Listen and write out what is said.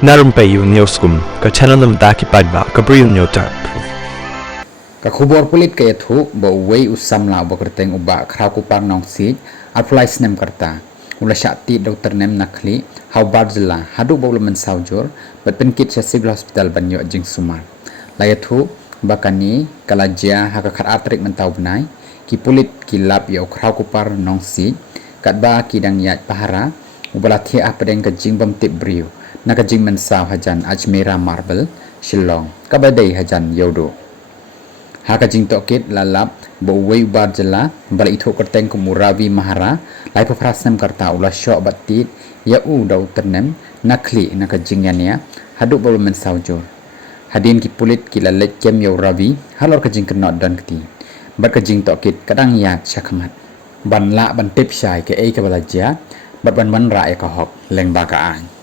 Narumpayu Neoskum, ka Chananam Daki Padba, Gabriel Nyotarp. Kakubor pulit kaya thu ba uway usam la ba kerteng uba khrau kupar nong si applies nem karta ula syati doktor nem nakli how barzla hadu ba ula mensaujur bat penkit sa civil hospital banyo jing sumar laya thu bakani kalajia haka khar atrik mentau benai ki pulit ki lap yo khrau kupar nong si kat ba ki dang yat pahara ubala thi apdeng ka jing bam tip briu naka jing mensau hajan Ajmera Marble Shillong kabadai hajan yodo haka jing tokit lalap bo wei bar jela bal itho kerteng ku murabi mahara lai pafrasem karta ula syok batit ya u dau ternem nakli naka jing yania hadu bol men saujur hadin ki pulit ki lalet kem yo rabi halor ka jing kenot dan keti bat ka jing tokit kadang ya syakmat ban la ban tip syai ke ei ka balaja bat ban ra e ka hok leng ba ka ai